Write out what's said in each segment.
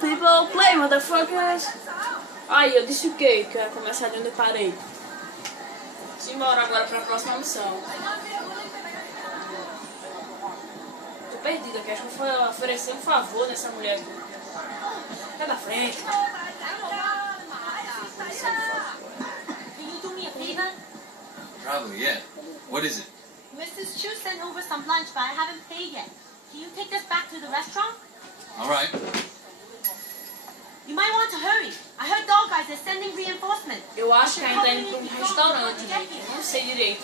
people, play, motherfuckers. Aí, eu disse o quê? Que eu ia começar de onde eu parei. Simbora agora pra próxima missão. Tô perdida aqui, acho que eu vou oferecer um favor nessa mulher aqui. Sai da frente. Can you do me a favor? Probably, yeah. What is it? Mrs. Chu sent over some lunch, but I haven't paid yet. Can you take this back to the restaurant? All right. You might want to hurry. I heard Dog Guys are sending reinforcements. Eu acho que ainda tá indo pra um restaurante, gente. Eu não sei direito.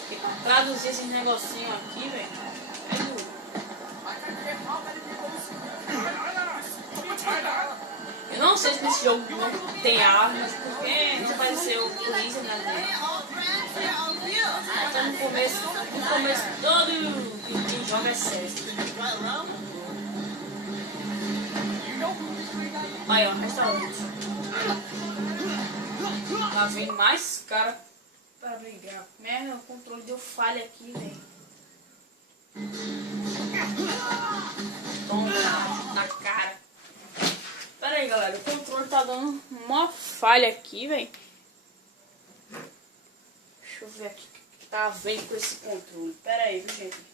Porque pra traduzir esses negocinhos aqui, velho, é duro. Eu não sei se nesse jogo não tem armas, porque não apareceu polícia, né? Tá no começo todo quem joga é sério. Aí, ó, restaurante. Lá vem mais cara pra brigar. Merda, o controle deu falha aqui, velho. Toma, na cara. Pera aí, galera. O controle tá dando uma falha aqui, velho. Deixa eu ver aqui o que tá vendo com esse controle. Pera aí, viu, gente?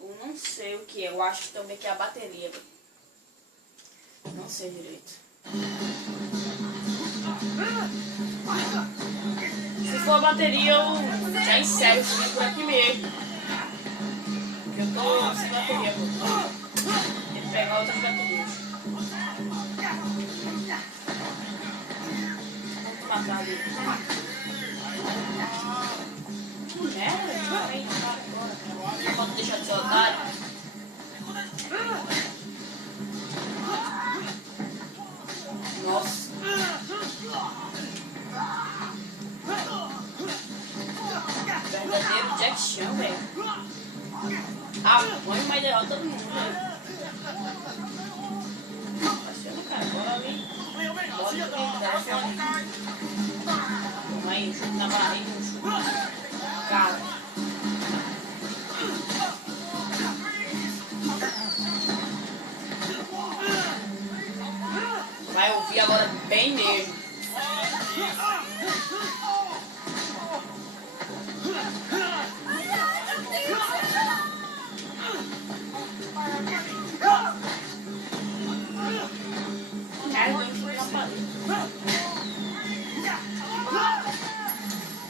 Eu não sei o que é. Eu acho também que é a bateria, velho. Não sei direito. Se for a bateria, eu já encerro isso por aqui mesmo. Porque eu tô sem bateria, mano. Tem que pegar outras baterias. Vamos matar ali. Merda, vem agora. Não pode deixar de ser otário. Nossa. Verdadeiro Jack Chan, velho. Põe mais derrota todo mundo, velho. Passando, cara. Bora ali. Bora ali, telefone. Toma aí, um chute na barriga, um chute. Cara. Vai ouvir agora bem mesmo.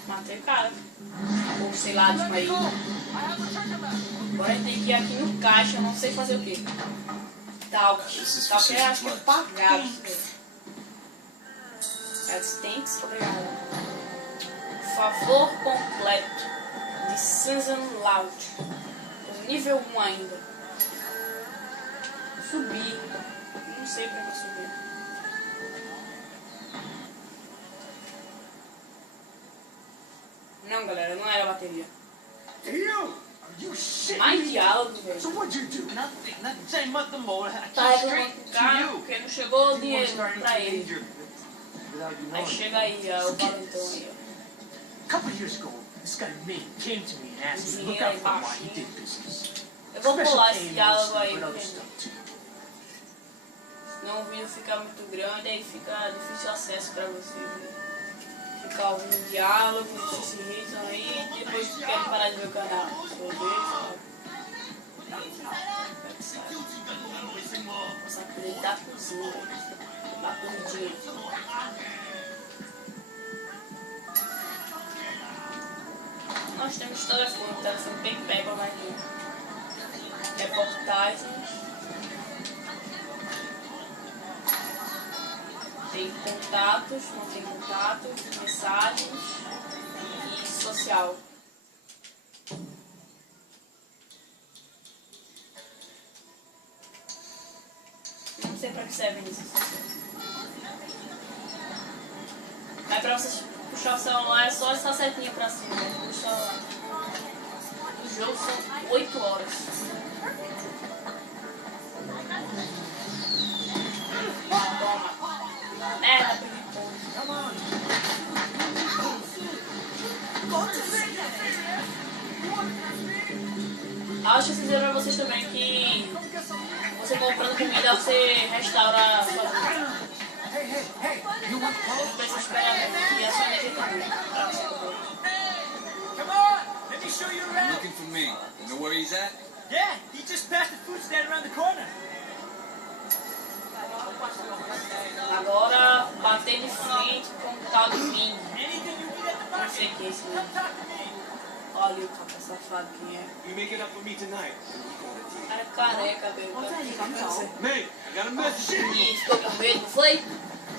Matei o cara. Ou sei lá, tipo aí. Agora a gente tem que ir aqui no caixa, eu não sei fazer o que. Talk é, acho que é pagar. Thanks, obrigado. Favor completo de Susan Loud. Nível 1 ainda. Subir. Não sei pra que subir. Não, galera, não era a bateria. Mais diálogo, velho. So what'd you do? Nothing. Say nothing more. I Tá came reclamando straight com o to cara you. porque não chegou o dinheiro Starting pra to ele. danger without you Aí knowing. chega aí, ó, o valentão aí, ó. A couple of years ago, this guy Ming came to me and asked me to look out for him while he did business. Eu vou Special pular esse K diálogo mostly, aí, but other gente. stuff too. Senão o vídeo fica muito grande, aí fica difícil acesso pra vocês. Né? Ficar ouvindo diálogo, vocês se irritam aí, e depois querem parar de ver o canal. Sou Nossa, ele da cozinha, uma comidinha. Nós temos telefone bem pega, mas reportagens. Tem contatos, não tem contatos, mensagens e social. Não sei pra que serve isso. Mas pra vocês puxar o celular é só essa setinha pra cima. Puxa... O jogo são 8 horas. Toma. Merda, perdi ponto. Acho que dizer pra vocês também que você comprando comida, você restaura a sua vida. Você precisa esperar que a sua energia também. Come on, let me show you around. Looking for me. You know where he's at? Yeah, he just passed the food stand around the corner. Agora, bater de frente com o tal do Ping. Anything you need at the Não sei market, quem é esse come menino. talk to me. Olha o cara safado quem é. You make it up for me tonight. O cara é careca, velho. O cara fica câncer. Mate, I got a message. E ficou com medo, não foi?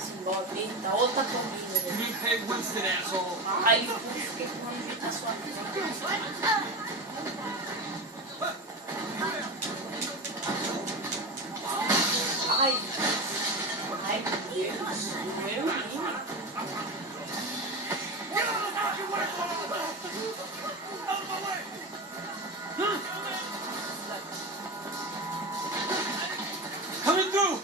Simbora, eita, outra comida, You velho. didn't pay Winston, asshole. Aí ele fiquei com um jeito na sua vida. Ai, ai, meu Deus. Meu menino. Coming through.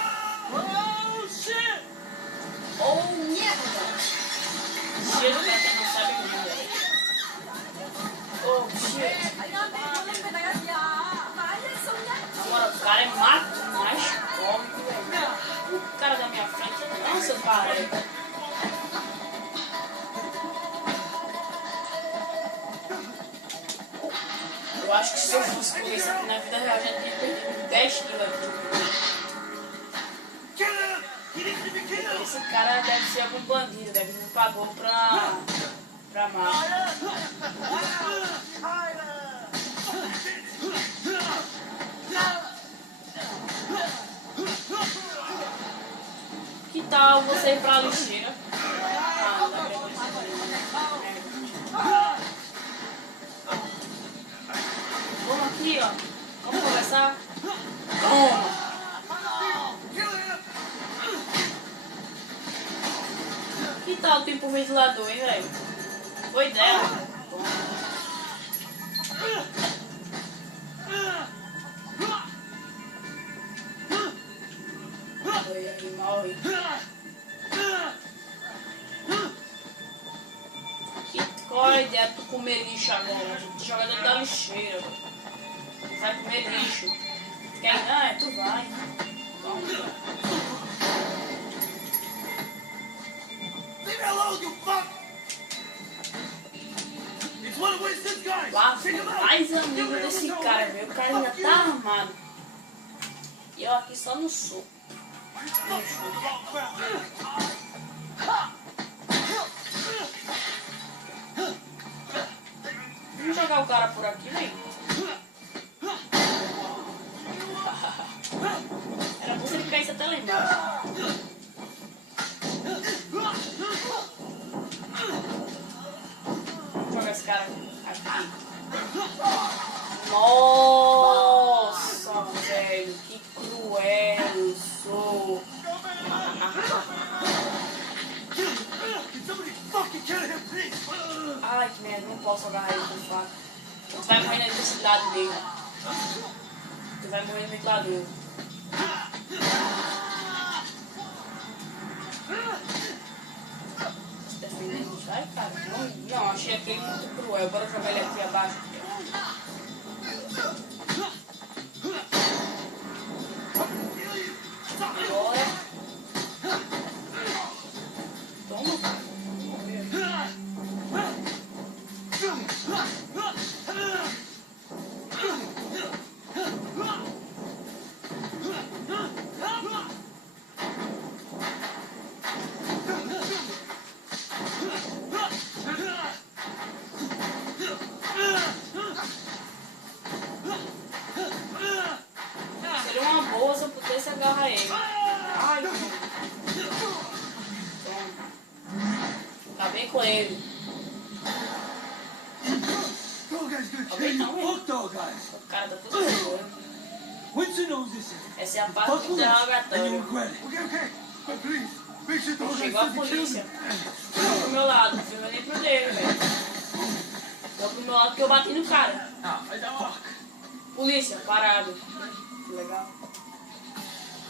Oh, shit! Oh, merda. Cheiro pra quem não sabe o velho. Oh, shit. Agora o cara é mato, mais cômico, velho. O cara da minha frente, nossa, careca. Eu acho que se eu fosse polícia aqui na vida real, já teria perdido 10 quilos aqui. Esse cara deve ser algum bandido, deve me pagou pra máfia. Que tal você ir pra lixeira? Ah, não dá pra ir. Vamos aqui, ó. Vamos conversar? Toma! Que tal tem pro ventilador, hein, velho? Boa ideia. Foi aí, morre. Qual é a ideia de tu comer lixo agora? Tu joga dentro da lixeira, velho. Tu vai comer lixo. Tu quer ir? Ah, tu vai. Vamos. Leave me alone, you fuck! It's one of Winston's guys! Lá, Take him out! mais amigo desse cara, velho. O cara já tá armado. E eu aqui só no soco. Vamos jogar o cara por aqui, velho. Era bom se ele caísse até lá embaixo. Vamos jogar esse cara aqui. Nossa, velho, que cruel eu sou. Can somebody fucking kill him, please? Ai, que merda, não posso agarrar ele com faca. Tu vai morrer na eletricidade dele. Tu vai morrer no ventilador. Se defendendo, vai, cara. Não, achei aquele muito cruel. Bora jogar ele aqui abaixo. Bora. Toma, cara. Seria uma boa se eu pudesse agarrar ele. Ai, meu. Toma. Acabei com ele. Dog guy's gonna Okay, kill you. now Fuck dog guys. O cara tá tudo seguro. Winston knows this is. Essa é a parte Fuck do police, and you interrogatório. regret it. Okay, okay. But please, make sure dog guys Chegou a doesn't kill polícia. me. Ficou pro meu lado, não filma nem pro dele, velho. Ficou pro meu lado que eu bati no cara. Ah, fuck. Polícia, parado. Que legal.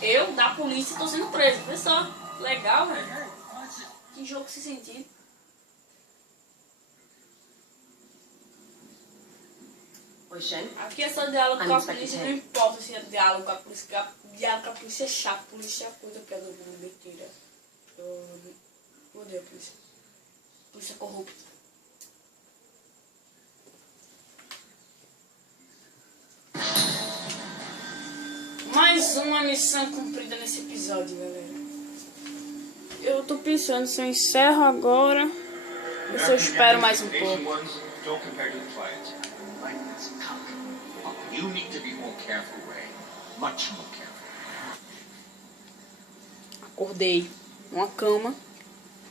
Eu, da polícia, tô sendo preso. Vê só. Legal, velho. Que jogo sem sentido. Oi, Shane. Aqui é só diálogo com a polícia, não importa se é diálogo com a polícia, diálogo com a polícia é chato, polícia é coisa que é do mundo, mentira. Eu odeio a polícia. Polícia corrupta. Mais uma missão cumprida nesse episódio, galera. Eu tô pensando se eu encerro agora ou se eu espero mais um pouco. Don't compare to the clients. Like this cock. You need to be more careful, Ray. Much more careful. Acordei numa cama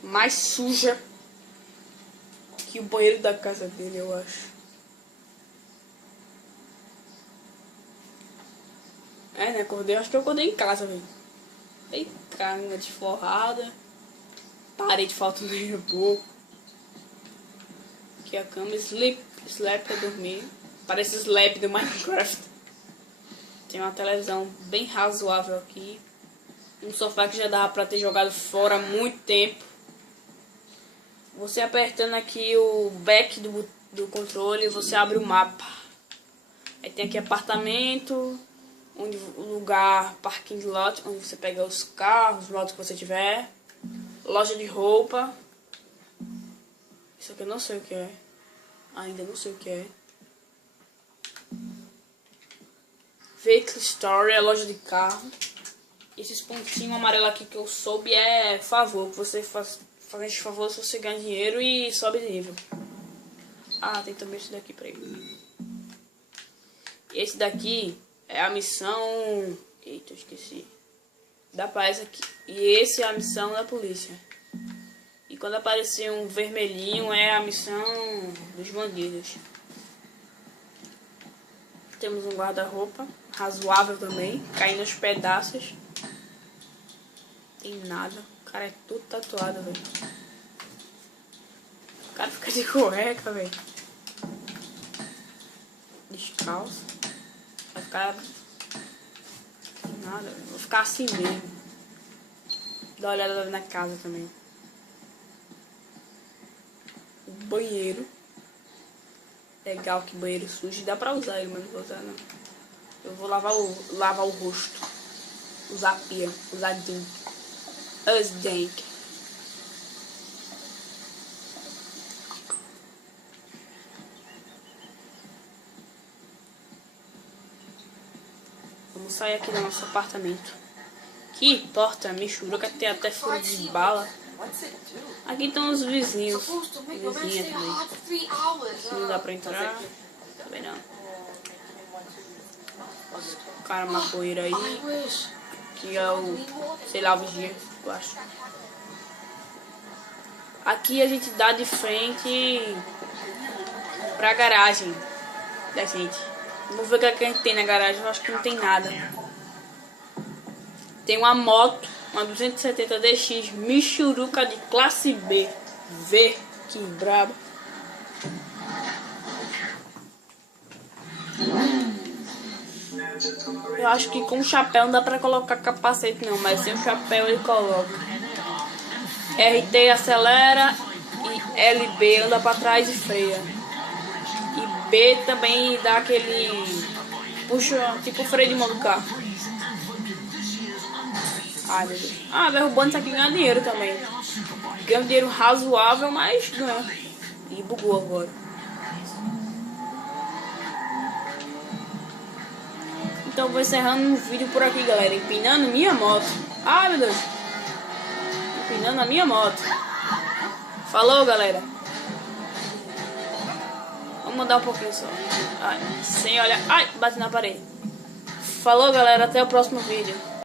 mais suja que o banheiro da casa dele, eu acho. É, né? Acordei, acho que eu acordei em casa, velho. Dei cama desforrada. Parede faltando um pouco. Aqui a cama, slap pra dormir. Parece slap do Minecraft. Tem uma televisão bem razoável aqui. Um sofá que já dava pra ter jogado fora há muito tempo. Você apertando aqui o back do controle, você abre o mapa. Aí tem aqui apartamento, onde o lugar, parking lot, onde você pega os carros, os motos que você tiver. Loja de roupa. Isso aqui eu não sei o que é. Ainda não sei o que é. Vehicle Store, é loja de carro. Esses pontinhos amarelos aqui que eu soube é favor. Que você faz esse favor se você ganha dinheiro e sobe de nível. Ah, tem também esse daqui pra ele. Esse daqui é a missão... Eita, eu esqueci. Da paz aqui. E esse é a missão da polícia. E quando aparecer um vermelhinho é a missão dos bandidos. Temos um guarda-roupa razoável também, caindo aos pedaços. Tem nada. O cara é tudo tatuado, velho. O cara fica de cueca, velho. Descalço. Vai ficar... Tem nada, velho. Vou ficar assim mesmo. Dá uma olhada na casa também. O banheiro. Legal, que banheiro sujo. Dá pra usar ele, mas não vou usar não. Eu vou lavar o rosto. Usar a pia. Usar dink. Us dink. Vamos sair aqui do nosso apartamento. Que porta michuruca, tem até furo de bala. Aqui estão os vizinhos. Vizinha também. Não dá pra entrar. Também não. O cara maconheiro aí. Que é o... sei lá, o vigia, eu acho. Aqui a gente dá de frente pra garagem da gente. Vamos ver o que a gente tem na garagem. Eu acho que não tem nada. Tem uma moto, uma 270 DX michuruca de classe B. V, que brabo. Eu acho que com o chapéu não dá pra colocar capacete não, mas sem o chapéu ele coloca. RT acelera e LB anda pra trás e freia. E B também dá aquele... puxa, tipo o freio de mão do carro. Ai, meu Deus. Ah, derrubando isso aqui ganha dinheiro também. Ganha um dinheiro razoável, mas ganha. E bugou agora. Então vou encerrando o vídeo por aqui, galera. Empinando minha moto. Ai, meu Deus. Empinando a minha moto. Falou, galera. Vamos mudar um pouquinho só. Ai, sem olhar. Ai, bate na parede. Falou, galera. Até o próximo vídeo.